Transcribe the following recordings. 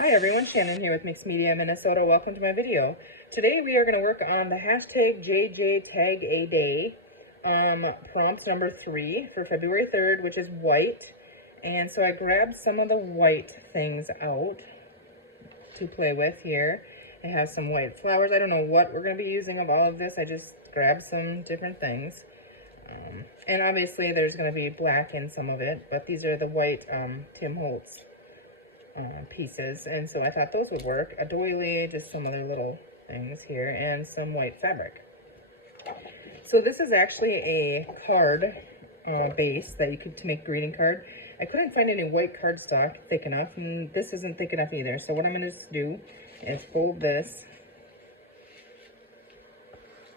Hi everyone, Shannon here with Mixed Media Minnesota. Welcome to my video. Today we are going to work on the hashtag JJ Tag a Day prompt number 3 for February 3rd, which is white. And so I grabbed some of the white things out to play with here. I have some white flowers. I don't know what we're going to be using of all of this. I just grabbed some different things. And obviously there's going to be black in some of it, but these are the white Tim Holtz pieces, and so I thought those would work. A doily, just some other little things here, and some white fabric. So this is actually a card base that you could to make greeting card. I couldn't find any white cardstock thick enough, and this isn't thick enough either. So what I'm going to do is fold this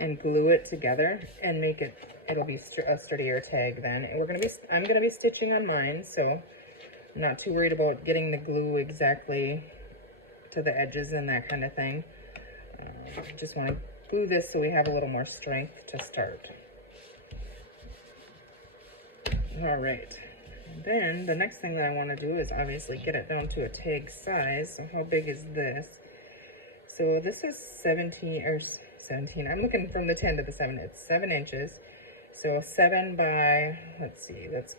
and glue it together and make it. It'll be a sturdier tag then. And I'm going to be stitching on mine, so I'm not too worried about getting the glue exactly to the edges and that kind of thing. Just want to glue this so we have a little more strength to start. All right. And then the next thing that I want to do is obviously get it down to a tag size. So how big is this? So this is 17. I'm looking from the 10 to the 7. It's 7 inches. So 7 by, let's see, let's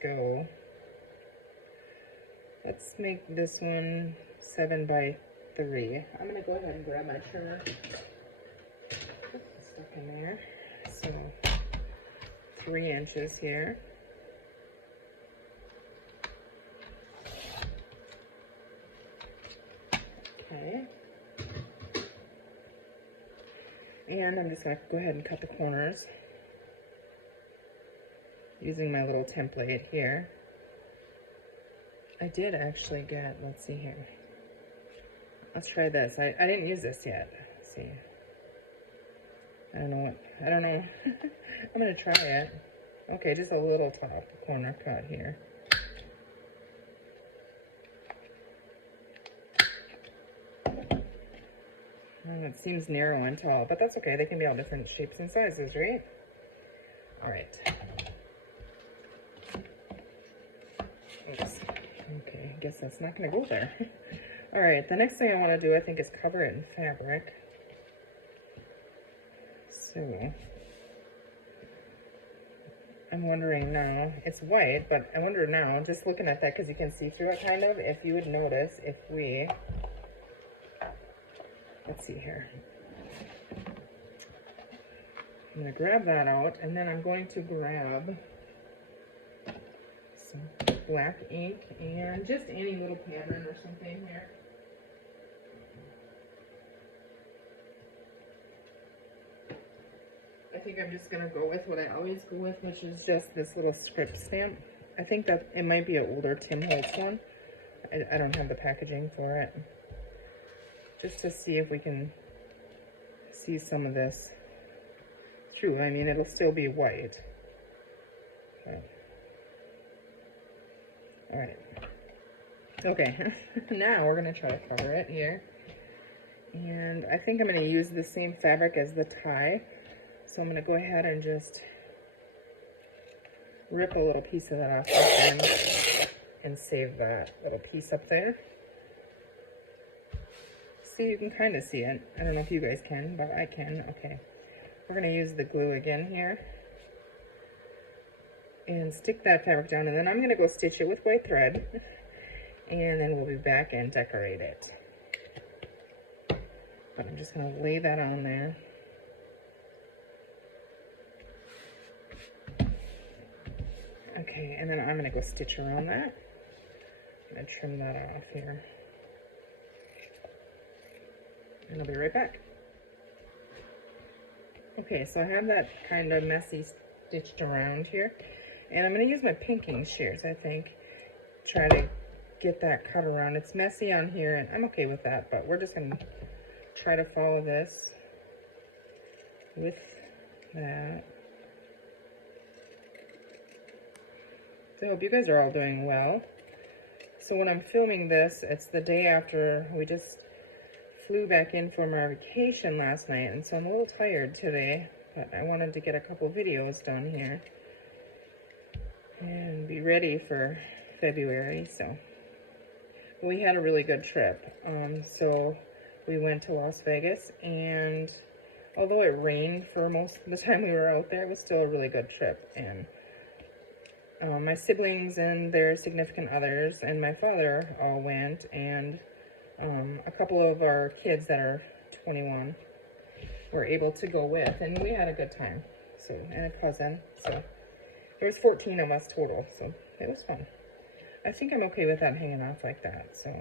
make this one 7 by 3. I'm going to go ahead and grab my trimmer. Put the stuff in there. So 3 inches here. Okay. And I'm just going to go ahead and cut the corners using my little template here. I did actually get, let's see here. Let's try this. I didn't use this yet. Let's see. I don't know. I'm going to try it. Okay, just a little top corner cut here. And it seems narrow and tall, but that's okay. They can be all different shapes and sizes, right? All right. Oops. Okay, I guess that's not going to go there. All right, the next thing I want to do, I think, is cover it in fabric. So, I'm wondering now, it's white, but I wonder now, just looking at that, because you can see through it kind of, if you would notice if we, let's see here. I'm going to grab that out, and then I'm going to grab some black ink and just any little pattern or something here. I think I'm just going to go with what I always go with, which is just this little script stamp. I think that it might be an older Tim Holtz one. I don't have the packaging for it. Just to see if we can see some of this through. I mean, it'll still be white. Okay. All right. Okay, now we're going to try to cover it here. And I think I'm going to use the same fabric as the tie. So I'm going to go ahead and just rip a little piece of that off and save that little piece up there. See, you can kind of see it. I don't know if you guys can, but I can. Okay. We're going to use the glue again here. And stick that fabric down, and then I'm going to go stitch it with white thread. And then we'll be back and decorate it. But I'm just going to lay that on there. Okay, and then I'm going to go stitch around that. I'm going to trim that off here. And I'll be right back. Okay, so I have that kind of messy stitched around here. And I'm going to use my pinking shears, I think. Try to get that cut around. It's messy on here, and I'm okay with that, but we're just going to try to follow this with that. So I hope you guys are all doing well. So when I'm filming this, it's the day after we just flew back in from our vacation last night, and so I'm a little tired today, but I wanted to get a couple videos done here and be ready for February. So We had a really good trip. So we went to Las Vegas, and although it rained for most of the time we were out there, it was still a really good trip. And my siblings and their significant others and my father all went, and a couple of our kids that are 21 were able to go with, and we had a good time. So, and a cousin. So there was 14 of us total, so it was fun. I think I'm okay with that hanging off like that. So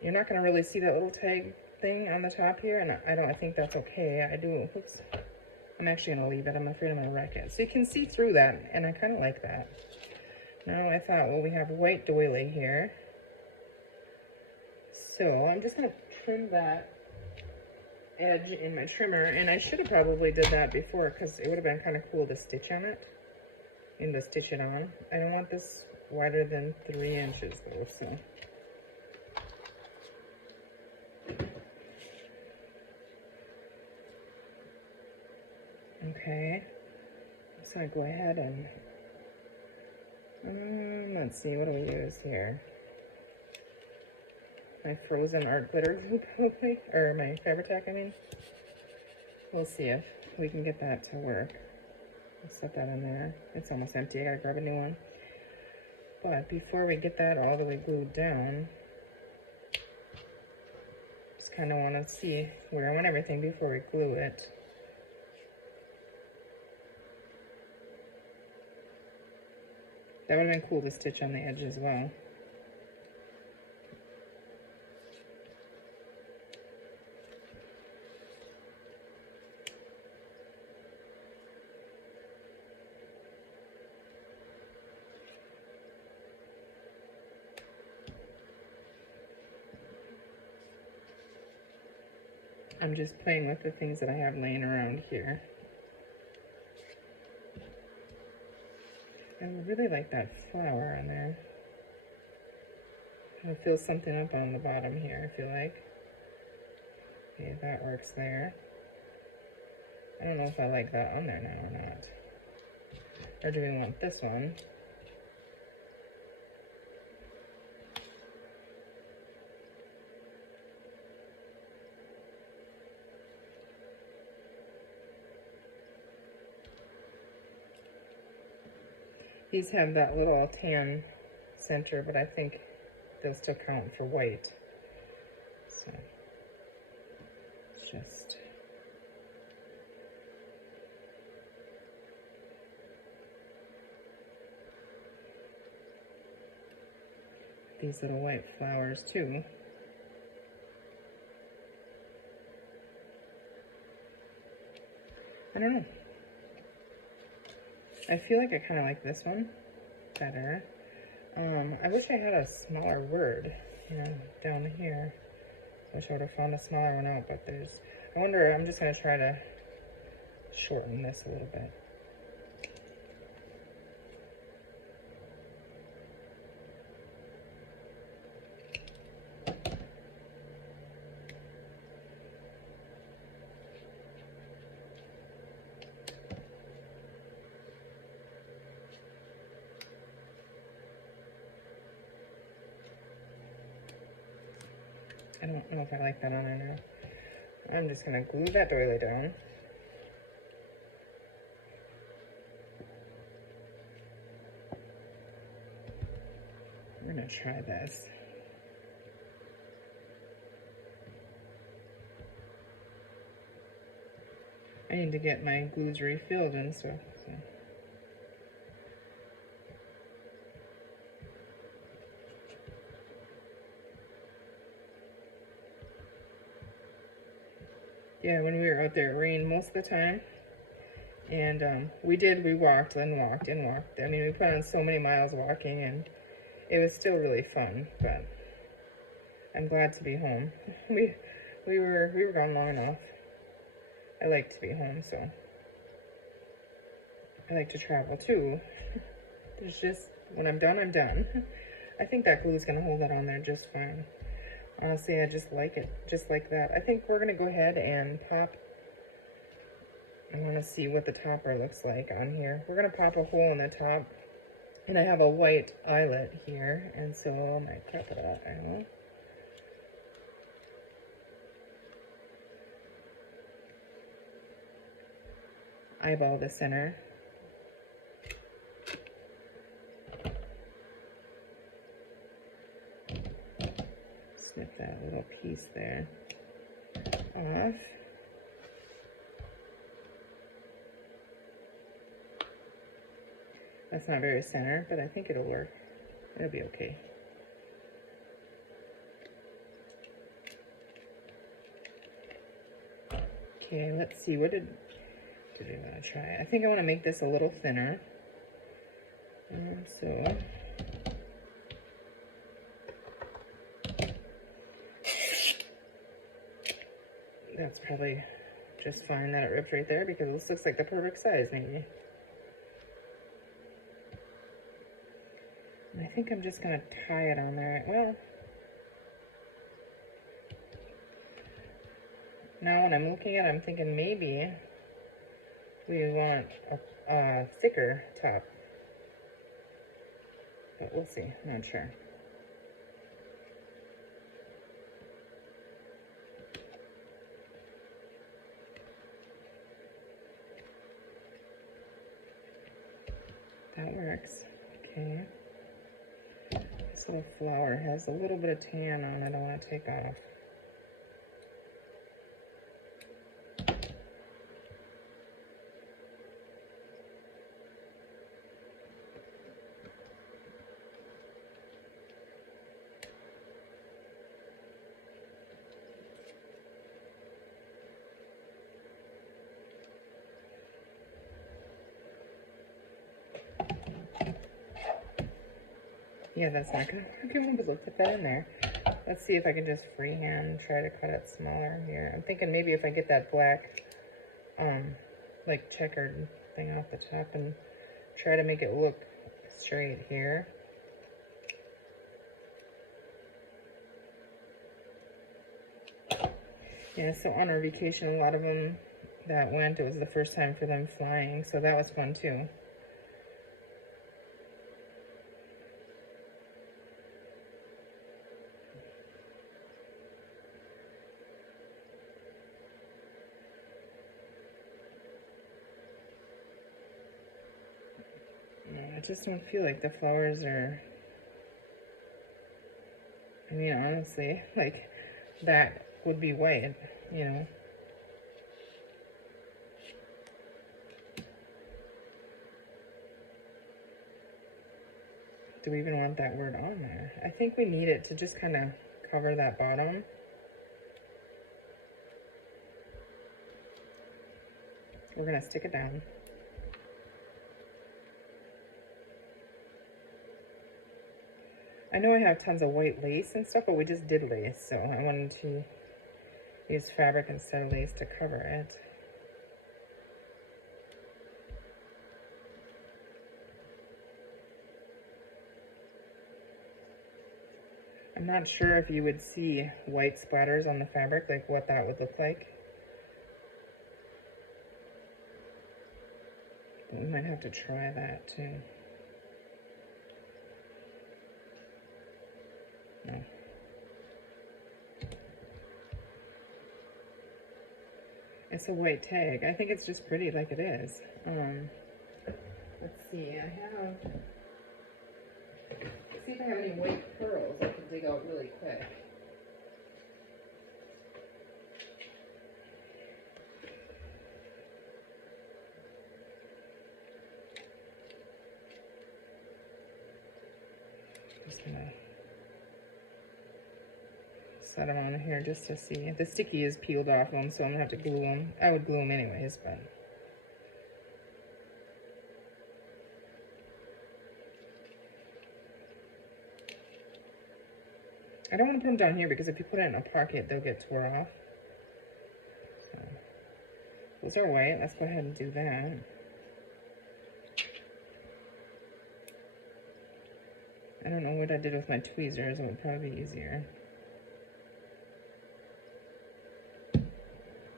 you're not going to really see that little tag thing on the top here, and I think that's okay. I do. Oops. I'm actually going to leave it. I'm afraid I'm going to wreck it. So you can see through that, and I kind of like that. Now I thought, well, we have white doily here. So I'm just going to trim that edge in my trimmer, and I should have probably did that before because it would have been kind of cool to stitch on it and to stitch it on. I don't want this wider than 3 inches though, so. Okay, so I go ahead and, let's see, what do we use here? My frozen art glitter glue probably, or my Fabri-Tac, I mean. We'll see if we can get that to work. I'll set that in there. It's almost empty, I gotta grab a new one. But before we get that all the way glued down, just kind of want to see where I want everything before we glue it. That would have been cool to stitch on the edge as well. I'm just playing with the things that I have laying around here. I really like that flower on there. I feel something up on the bottom here, I feel like. Okay, that works there. I don't know if I like that on there now or not. Or do we want this one? These have that little tan center, but I think they'll still count for white. So, it's just... these little white flowers too. I don't know. I feel like I kind of like this one better. I wish I had a smaller word, you know, down here. I wish I would have found a smaller one out, but there's, I wonder, I'm just going to try to shorten this a little bit. I don't know if I like that on there now. I'm just going to glue that doily down. We're going to try this. I need to get my glues refilled and stuff. So. Yeah, when we were out there, it rained most of the time. And we walked and walked and walked. I mean, we put on so many miles walking, and it was still really fun, but I'm glad to be home. We were gone long enough. I like to be home, so I like to travel too. There's just, when I'm done, I'm done. I think that glue is going to hold that on there just fine. Honestly, I just like it, just like that. I think we're going to go ahead and pop. I want to see what the topper looks like on here. We're going to pop a hole in the top And I have a white eyelet here, and so I might cut that out. Eyeball the center. Snip that little piece there off. That's not very center, but I think it'll work. It'll be okay. Okay, let's see, what did I want to try? I think I want to make this a little thinner. So that's probably just fine that it ripped right there, because this looks like the perfect size maybe. And I think I'm just gonna tie it on there. Well, now when I'm looking at it, I'm thinking maybe we want a thicker top. But we'll see, I'm not sure. That works, okay. This little flower has a little bit of tan on it I want to take off. Yeah, that's not gonna work. I want to look at that in there. Let's see if I can just freehand try to cut it smaller here. I'm thinking maybe if I get that black, like checkered thing off the top and try to make it look straight here. Yeah, so on our vacation, a lot of them that went, it was the first time for them flying, so that was fun too. I just don't feel like the flowers are, I mean, honestly, like, that would be white, you know. Do we even want that word on there? I think we need it to just kind of cover that bottom. We're going to stick it down. I know I have tons of white lace and stuff, but we just did lace, so I wanted to use fabric instead of lace to cover it. I'm not sure if you would see white splatters on the fabric, like what that would look like. But we might have to try that too. No. It's a white tag. I think it's just pretty like it is. Let's see, let's see if I have any white pearls I can dig out really quick. Just gonna set them on here just to see. The sticky is peeled off them, so I'm gonna have to glue them. I would glue them anyways, but. I don't want to put them down here because if you put it in a pocket, they'll get tore off. So, those are white. Let's go ahead and do that. I don't know what I did with my tweezers. It would probably be easier.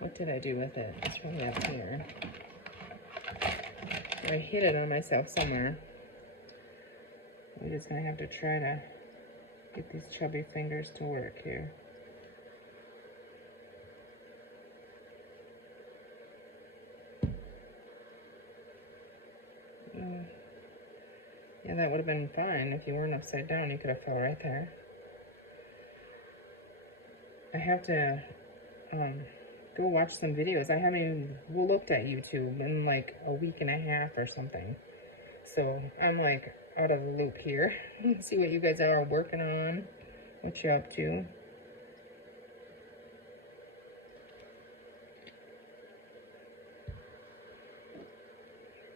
What did I do with it? It's probably up here. I hid it on myself somewhere. We're just gonna have to try to get these chubby fingers to work here. Yeah, that would have been fine. If you weren't upside down, you could have fell right there. I have to go watch some videos. I haven't even looked at YouTube in like a week and a half or something. So I'm like out of the loop here. See what you guys are working on, what you're up to.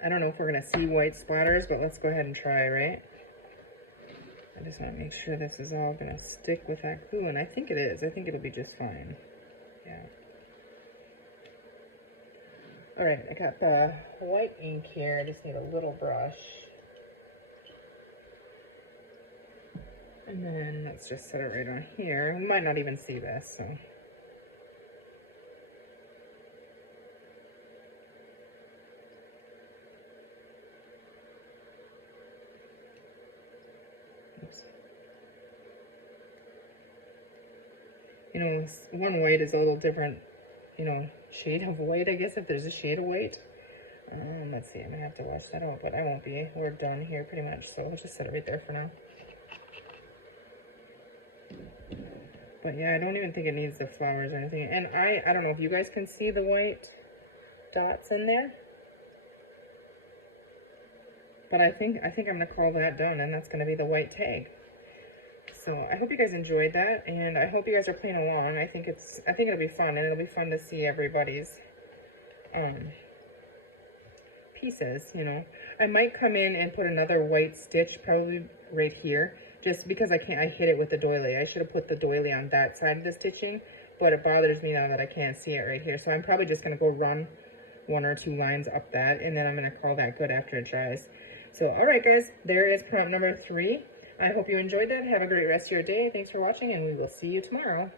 I don't know if we're gonna see white splatters, but let's go ahead and try, right? I just want to make sure this is all gonna stick with that glue, and I think it is. I think it'll be just fine. Yeah. All right, I got the white ink here. I just need a little brush. And then let's just set it right on here. We might not even see this, so. Oops. You know, one white is a little different, you know, shade of white, I guess, if there's a shade of white. Let's see, I'm gonna have to wash that out, but I won't be. We're done here pretty much, so we'll just set it right there for now. But yeah, I don't even think it needs the flowers or anything. And I don't know if you guys can see the white dots in there. But I think I'm gonna call that done, and that's gonna be the white tag. So I hope you guys enjoyed that, and I hope you guys are playing along. I think it'll be fun, and it'll be fun to see everybody's pieces, you know. I might come in and put another white stitch probably right here, just because I hit it with the doily. I should have put the doily on that side of the stitching, but it bothers me now that I can't see it right here. So I'm probably just gonna go run 1 or 2 lines up that, and then I'm gonna call that good after it dries. So, all right, guys, there is prompt number 3. I hope you enjoyed that. Have a great rest of your day. Thanks for watching, and we will see you tomorrow.